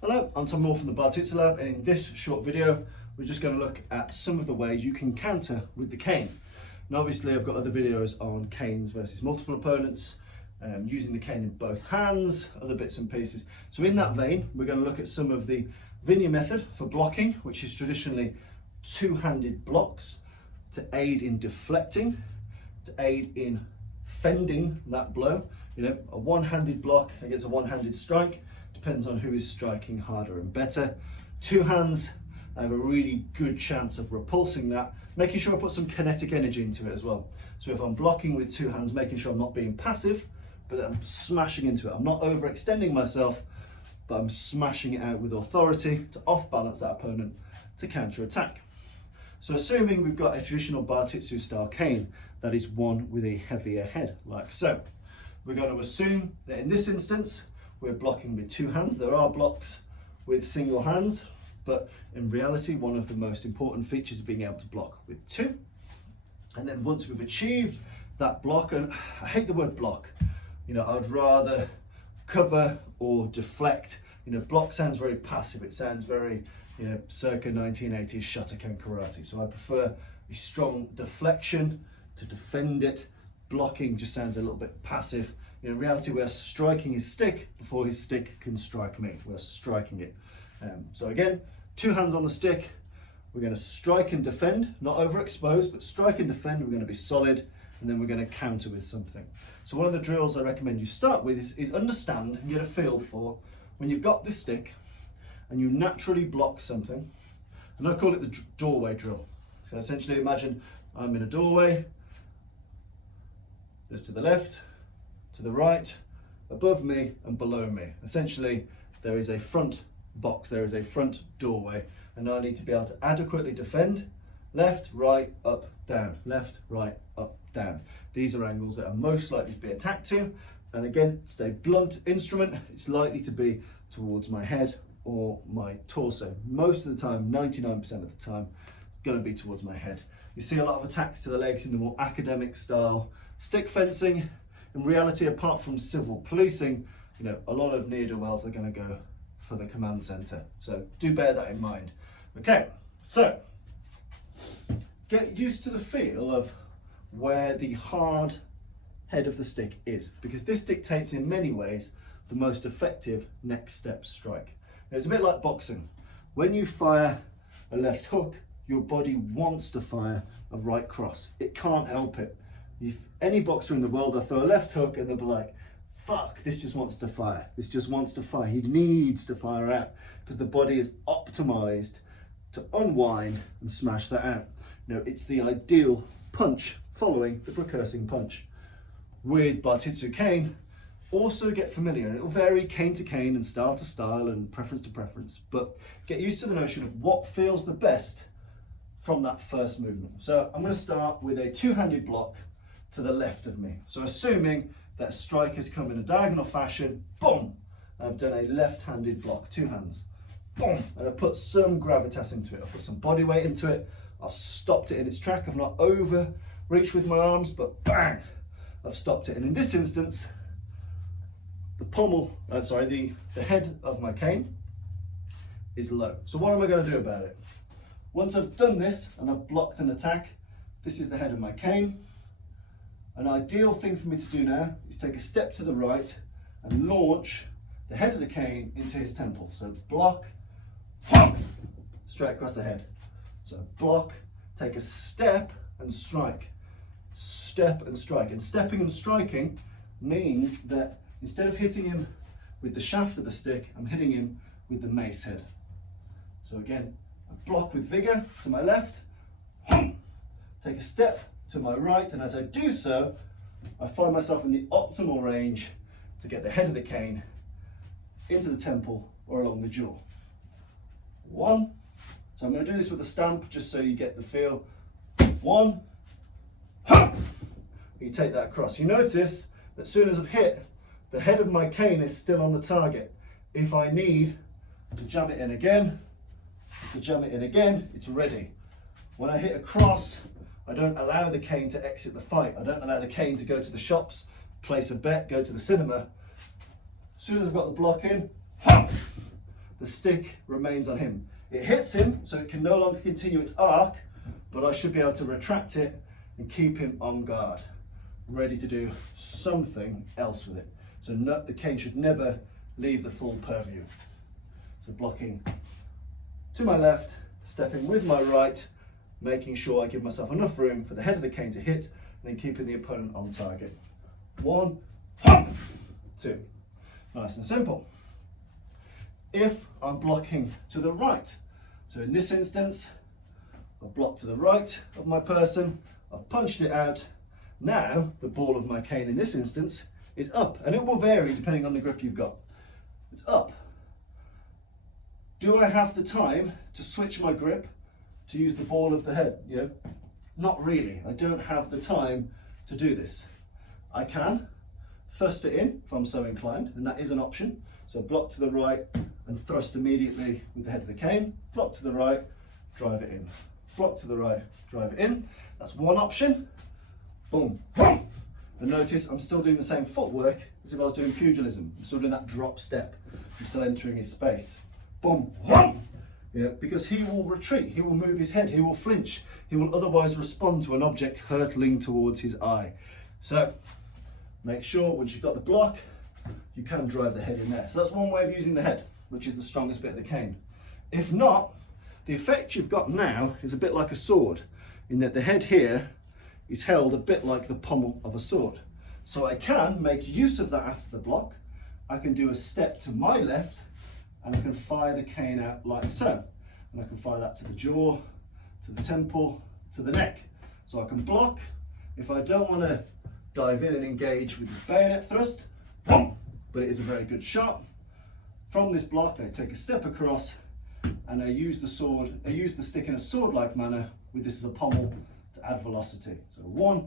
Hello, I'm Tom Moore from the Bartitsu Lab, and in this short video we're just going to look at some of the ways you can counter with the cane. And obviously I've got other videos on canes versus multiple opponents, using the cane in both hands, other bits and pieces. So in that vein we're going to look at some of the Vinaya method for blocking, which is traditionally two-handed blocks to aid in deflecting, to aid in fending that blow. You know, a one-handed block against a one-handed strike depends on who is striking harder and better. Two hands, I have a really good chance of repulsing that, making sure I put some kinetic energy into it as well. So if I'm blocking with two hands, making sure I'm not being passive, but that I'm smashing into it. I'm not overextending myself, but I'm smashing it out with authority to off-balance that opponent to counter-attack. So assuming we've got a traditional Bartitsu style cane that is one with a heavier head, like so, we're going to assume that in this instance, we're blocking with two hands. There are blocks with single hands, but in reality, one of the most important features is being able to block with two. And then once we've achieved that block, and I hate the word block, you know, I'd rather cover or deflect. You know, block sounds very passive. It sounds very, you know, circa 1980s Shotokan karate. So I prefer a strong deflection to defend it. Blocking just sounds a little bit passive. In reality, we're striking his stick before his stick can strike me. We're striking it. So again, two hands on the stick. We're going to strike and defend, not overexposed, but strike and defend. We're going to be solid, and then we're going to counter with something. So one of the drills I recommend you start with is understand and get a feel for when you've got this stick and you naturally block something. And I call it the doorway drill. So essentially imagine I'm in a doorway. There's to the left, to the right, above me and below me. Essentially, there is a front box, there is a front doorway, and I need to be able to adequately defend left, right, up, down, left, right, up, down. These are angles that are most likely to be attacked to, and again, it's a blunt instrument. It's likely to be towards my head or my torso. Most of the time, 99% of the time, it's going to be towards my head. You see a lot of attacks to the legs in the more academic style stick fencing. In reality, apart from civil policing, you know, a lot of ne'er-do-wells are going to go for the command center. So do bear that in mind. Okay, so get used to the feel of where the hard head of the stick is, because this dictates in many ways the most effective next step strike. Now, it's a bit like boxing. When you fire a left hook, your body wants to fire a right cross. It can't help it. If any boxer in the world, they'll throw a left hook and they'll be like, fuck, this just wants to fire. This just wants to fire. He needs to fire out because the body is optimized to unwind and smash that out. Now, it's the ideal punch following the precursing punch. With Bartitsu cane, also get familiar. It'll vary cane to cane and style to style and preference to preference, but get used to the notion of what feels the best from that first movement. So I'm going to start with a two-handed block to the left of me. So assuming that strike has come in a diagonal fashion, boom, I've done a left-handed block, two hands, boom, and I've put some gravitas into it. I've put some body weight into it. I've stopped it in its track. I've not overreached with my arms, but bang, I've stopped it. And in this instance, the head of my cane is low. So what am I going to do about it? Once I've done this and I've blocked an attack, this is the head of my cane. An ideal thing for me to do now is take a step to the right and launch the head of the cane into his temple. So block, straight across the head. So block, take a step and strike. Step and strike. And stepping and striking means that instead of hitting him with the shaft of the stick, I'm hitting him with the mace head. So again, I block with vigor to my left, take a step to my right, and as I do so, I find myself in the optimal range to get the head of the cane into the temple or along the jaw. One. So I'm going to do this with a stamp just so you get the feel. One. You take that across. You notice that as soon as I've hit, the head of my cane is still on the target. If I need to jam it in again, it's ready. When I hit across, I don't allow the cane to exit the fight. I don't allow the cane to go to the shops, place a bet, go to the cinema. As soon as I've got the block in, the stick remains on him. It hits him, so it can no longer continue its arc, but I should be able to retract it and keep him on guard, ready to do something else with it. So the cane should never leave the full purview. So blocking to my left, stepping with my right, making sure I give myself enough room for the head of the cane to hit, and then keeping the opponent on target. 1, 2. Nice and simple. If I'm blocking to the right, so in this instance, I've blocked to the right of my person, I've punched it out. Now the ball of my cane in this instance is up, and it will vary depending on the grip you've got. It's up. Do I have the time to switch my grip to use the ball of the head? You know, not really. I don't have the time to do this. I can thrust it in if I'm so inclined, and that is an option. So block to the right and thrust immediately with the head of the cane. Block to the right, drive it in. Block to the right, drive it in. That's one option. Boom, boom. And notice I'm still doing the same footwork as if I was doing pugilism. I'm still doing that drop step. I'm still entering his space. Boom, boom. You know, because he will retreat, he will move his head, he will flinch, he will otherwise respond to an object hurtling towards his eye. So make sure once you've got the block, you can drive the head in there. So that's one way of using the head, which is the strongest bit of the cane. If not, the effect you've got now is a bit like a sword, in that the head here is held a bit like the pommel of a sword. So I can make use of that after the block. I can do a step to my left, and I can fire the cane out like so. And I can fire that to the jaw, to the temple, to the neck. So I can block. If I don't want to dive in and engage with the bayonet thrust, boom, but it is a very good shot. From this block, I take a step across, and I use the sword, I use the stick in a sword-like manner with this as a pommel to add velocity. So 1,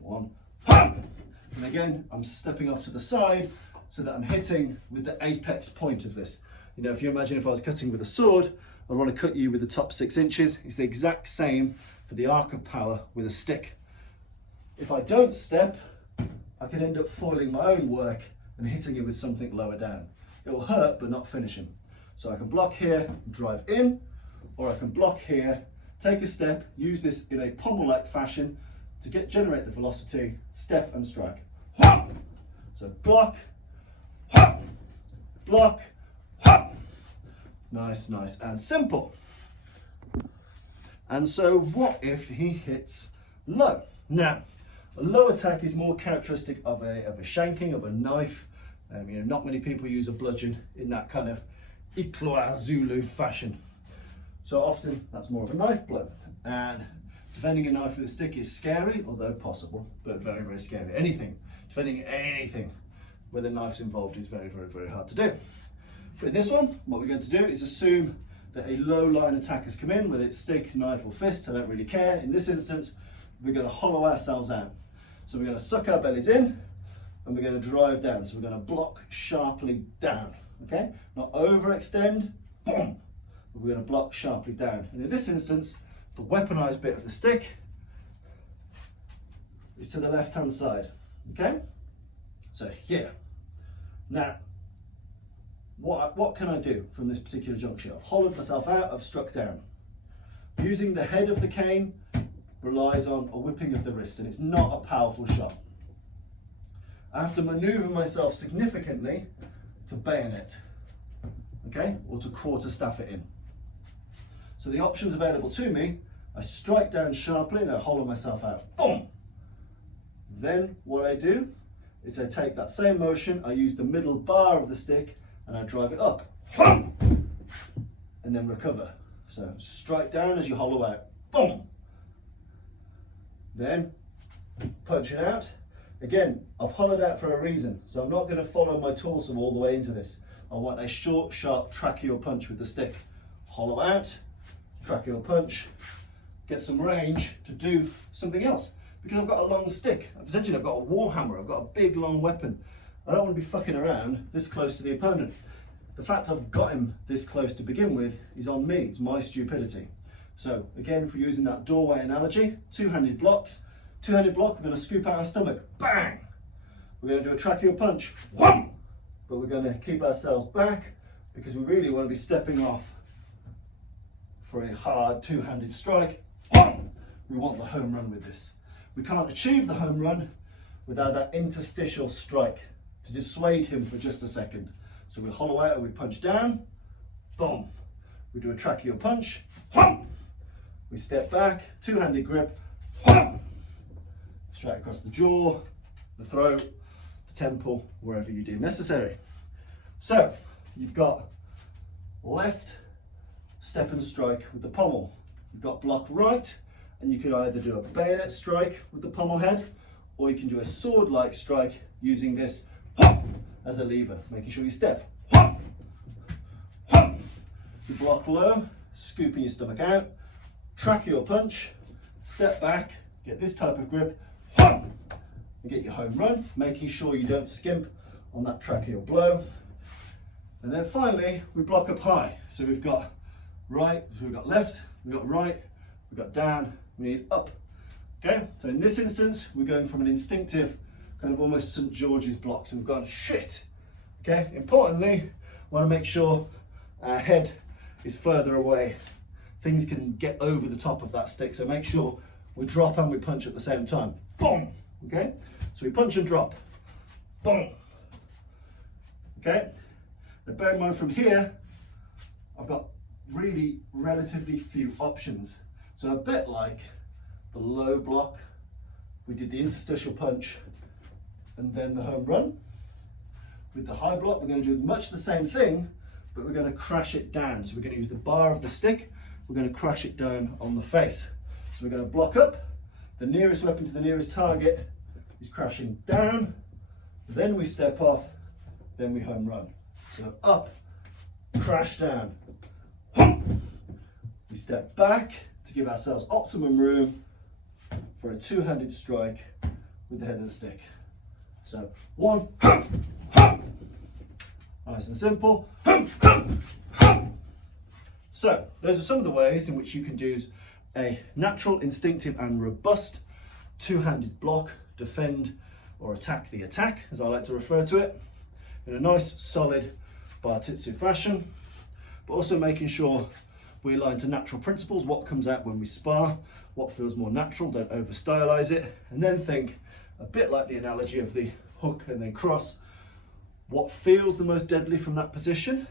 1, and again, I'm stepping off to the side so that I'm hitting with the apex point of this. You know, if you imagine if I was cutting with a sword, I want to cut you with the top 6 inches. It's the exact same for the arc of power with a stick. If I don't step, I can end up foiling my own work and hitting you with something lower down. It will hurt, but not finish him. So I can block here, drive in, or I can block here, take a step, use this in a pommel-like fashion to generate the velocity, step and strike. So block, block, nice, nice and simple. And so what if he hits low? Now, a low attack is more characteristic of a shanking, of a knife. You know, not many people use a bludgeon in that kind of Ikloa Zulu fashion. So often that's more of a knife blow. And defending a knife with a stick is scary, although possible, but very, very scary. Defending anything where the knife's involved is very, very, very hard to do. But in this one, what we're going to do is assume that a low line attack has come in, whether it's stick, knife or fist, I don't really care. In this instance, we're going to hollow ourselves out. So we're going to suck our bellies in and we're going to drive down. So we're going to block sharply down, okay? Not overextend, boom. We're going to block sharply down. And in this instance, the weaponized bit of the stick is to the left-hand side, okay? So here. Now, what can I do from this particular juncture? I've hollowed myself out, I've struck down. Using the head of the cane relies on a whipping of the wrist, and it's not a powerful shot. I have to maneuver myself significantly to bayonet, okay, or to quarterstaff it in. So the options available to me, I strike down sharply and I hollow myself out, boom. Then what I do is I take that same motion, I use the middle bar of the stick and I drive it up, and then recover. So strike down as you hollow out, boom. Then punch it out. Again, I've hollowed out for a reason, so I'm not going to follow my torso all the way into this. I want a short, sharp tracheal punch with the stick. Hollow out, tracheal punch, get some range to do something else. Because I've got a long stick. Essentially, I've got a war hammer, I've got a big, long weapon. I don't want to be fucking around this close to the opponent. The fact I've got him this close to begin with is on me, it's my stupidity. So again, if we're using that doorway analogy, two-handed blocks. Two-handed block, we're going to scoop out our stomach, bang! We're going to do a tracheal punch, wham! but we're going to keep ourselves back because we really want to be stepping off for a hard two-handed strike. We want the home run with this. We can't achieve the home run without that interstitial strike to dissuade him for just a second. So we hollow out and we punch down, boom. We do a tracheal punch, we step back, two-handed grip, straight across the jaw, the throat, the temple, wherever you deem necessary. So you've got left step and strike with the pommel. You've got block right, and you can either do a bayonet strike with the pommel head, or you can do a sword-like strike using this as a lever, making sure you step. You block low, scooping your stomach out, tracheal punch, step back, get this type of grip, and get your home run, making sure you don't skimp on that tracheal blow. And then finally, we block up high. So we've got right, so we've got left, we've got right, we've got down, we need up. Okay, so in this instance, we're going from an instinctive, kind of almost St. George's block. So we've gone shit. Okay, importantly, want to make sure our head is further away. Things can get over the top of that stick, so make sure we drop and we punch at the same time. Boom. Okay, so we punch and drop. Boom. Okay, now bear in mind from here, I've got really relatively few options. So a bit like the low block, we did the interstitial punch and then the home run. With the high block, we're going to do much the same thing, but we're going to crash it down. So we're going to use the bar of the stick, we're going to crash it down on the face. So we're going to block up, the nearest weapon to the nearest target is crashing down, then we step off, then we home run. So up, crash down, we step back to give ourselves optimum room for a two-handed strike with the head of the stick. So one, nice and simple. So those are some of the ways in which you can use a natural, instinctive and robust two-handed block, defend or attack the attack, as I like to refer to it, in a nice solid Bartitsu fashion, but also making sure we align to natural principles, what comes out when we spar, what feels more natural, don't over stylize it, and then think a bit like the analogy of the hook and then cross, what feels the most deadly from that position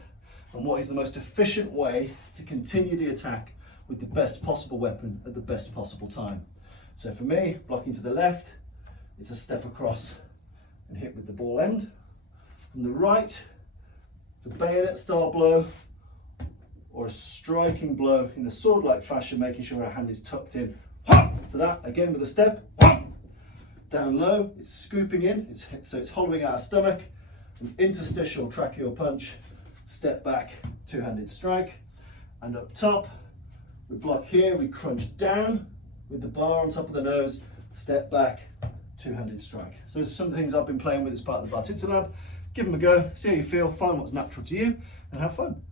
and what is the most efficient way to continue the attack with the best possible weapon at the best possible time. So for me, blocking to the left, it's a step across and hit with the ball end. From the right, it's a bayonet style blow or a striking blow in a sword-like fashion, making sure our hand is tucked in. To that, again with a step, down low, it's scooping in, so it's hollowing out our stomach, an interstitial tracheal punch, step back, two-handed strike, and up top, we block here, we crunch down with the bar on top of the nose, step back, two-handed strike. So those are some things I've been playing with as part of the Bartitsu Lab. Give them a go, see how you feel, find what's natural to you, and have fun.